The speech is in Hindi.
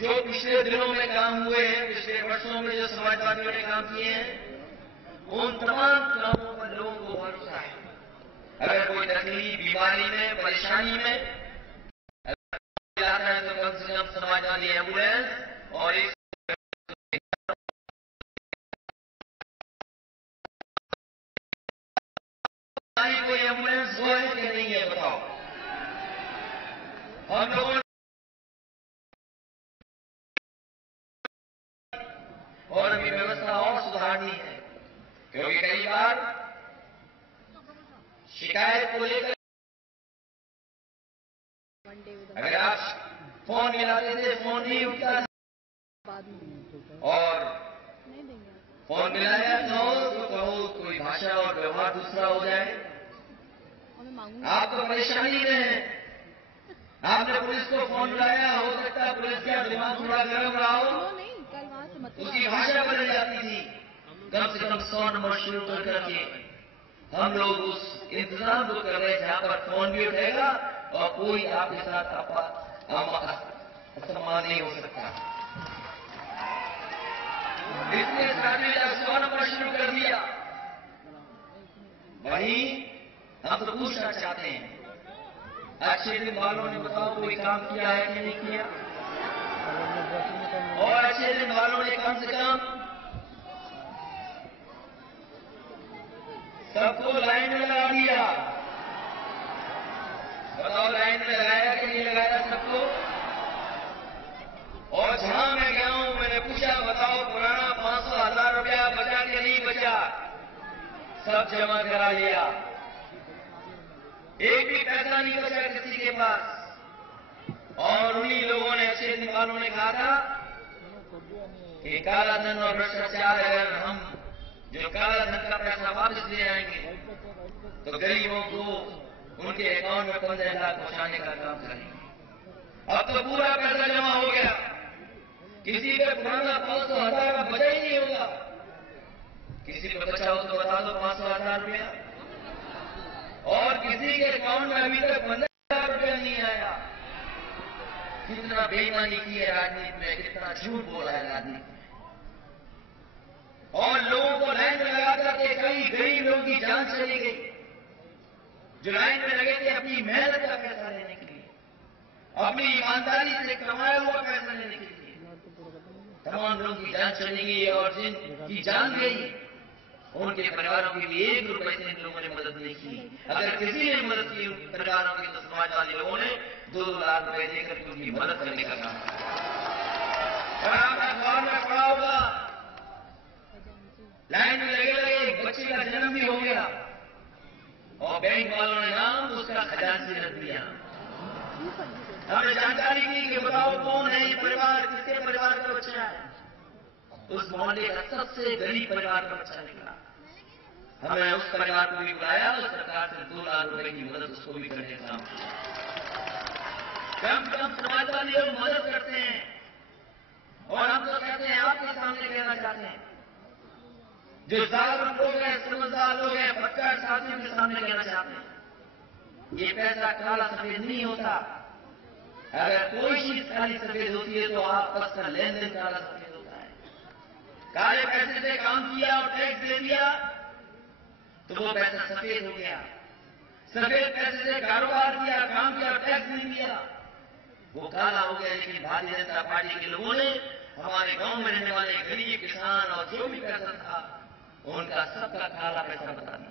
जो पिछले दिनों में काम हुए हैं, पिछले वर्षों में जो समाजवादियों ने काम किए हैं, उन तमाम कामों पर लोगों को भरोसा है। अगर कोई तकलीफ, बीमारी में, परेशानी में आता है तो कम से कम समाजवादी एम्बुलेंस और इस कोई एम्बुलेंस हुआ है कि नहीं है बताओ। हम लोगों ने और अभी व्यवस्था और सुधारनी है, क्योंकि कई बार शिकायत को लेकर अगर आप फोन मिलाते थे, फोन नहीं उठता और फोन मिलाया तो कहो कोई भाषा और व्यवहार दूसरा हो जाए। आप तो परेशानी में हैं, आपने पुलिस को फोन मिलाया, हो सकता है पुलिस का दिमाग थोड़ा गर्म रहा हो, उसकी भाषा बदल जाती थी। कम से कम 100 नंबर शुरू करके हम लोग उस इंतजाम को कर रहे हैं जहां पर फोन भी उठेगा और कोई आपके साथ असम्मान नहीं हो सकता। इसलिए सरकार ने 100 नंबर शुरू कर दिया। वहीं हम तो पूछना चाहते हैं, अच्छे दिन वालों ने बताओ कोई काम किया है कि नहीं किया? और अच्छे दिन वालों ने कम से कम सबको लाइन में लगा दिया। बताओ लाइन में लगाया कि नहीं लगाया सबको? और जहां मैं गया हूं मैंने पूछा बताओ पुराना 500-1000 रुपया बचा कि नहीं बचा? सब जमा करा लिया, एक भी पैसा नहीं बचा किसी के पास। और उन्हीं लोगों ने, अच्छे दिन वालों ने कहा था कि काला धन और भ्रष्टाचार, अगर हम जो काला धन का पैसा वापस ले आएंगे तो गरीबों को उनके अकाउंट में 15 लाख पहुंचाने का काम करेंगे। अब तो पूरा पैसा जमा हो गया, किसी पे पुराना 500-1000 का बचा ही नहीं होगा। किसी पे बचा हो तो बता दो 500-1000 रुपया, और किसी के अकाउंट में अभी तक 15,000 रुपया नहीं आया। कितना बेईमानी की है राजनीति में, कितना झूठ बोला है राजनीति में। और लोगों को लाइन में लगा करके कई गरीब लोगों की जान चली गई, जो लाइन में लगे थे अपनी मेहनत का पैसा लेने के लिए, अपनी ईमानदारी से कमाया हुआ पैसा लेने के लिए। तमाम लोगों की जान चली गई और जिनकी जान गई उनके परिवारों के लिए 1 रुपए से इन लोगों ने मदद नहीं की। अगर किसी ने मदद की परिवारों की तो समाजवादी लोगों ने 2-2 लाख रुपए देकर उनकी मदद करने का काम किया। और आपका अखबार में पड़ा होगा, लाइन में लगे एक बच्चे का जन्म भी हो गया और बैंक वालों ने नाम उसका खजांची रख दिया। हमने जानकारी की कि बताओ कौन है ये परिवार, किसके परिवार का बच्चा है? उस मोहल्ले का सबसे गरीब परिवार का बच्चा निकला। हमने उस परिवार को भी बुलाया और सरकार से 2 लाख रुपए की मदद उसको भी करने का काम किया। कम से कम समाजवादी लोग मदद करते हैं। और हम तो कहते हैं, आपके सामने कहना चाहते हैं, जो जागरूक लोग हैं, समझदार लोग हैं, पत्रकार साथियों के सामने कहना चाहते हैं, ये पैसा काला सफेद नहीं होता। अगर कोई चीज काली सफेद होती है तो आपस का लेन देन काला सफेद होता है। काले पैसे से काम किया और टैक्स दे दिया तो वो पैसा सफेद हो गया। सफेद पैसे से कारोबार किया, काम किया, टैक्स नहीं दिया, वो काला हो गया। लेकिन भारतीय जनता पार्टी के लोगों ने हमारे गांव में रहने वाले गरीब किसान और जो भी पैसा था उनका सबका काला पैसा बता दिया।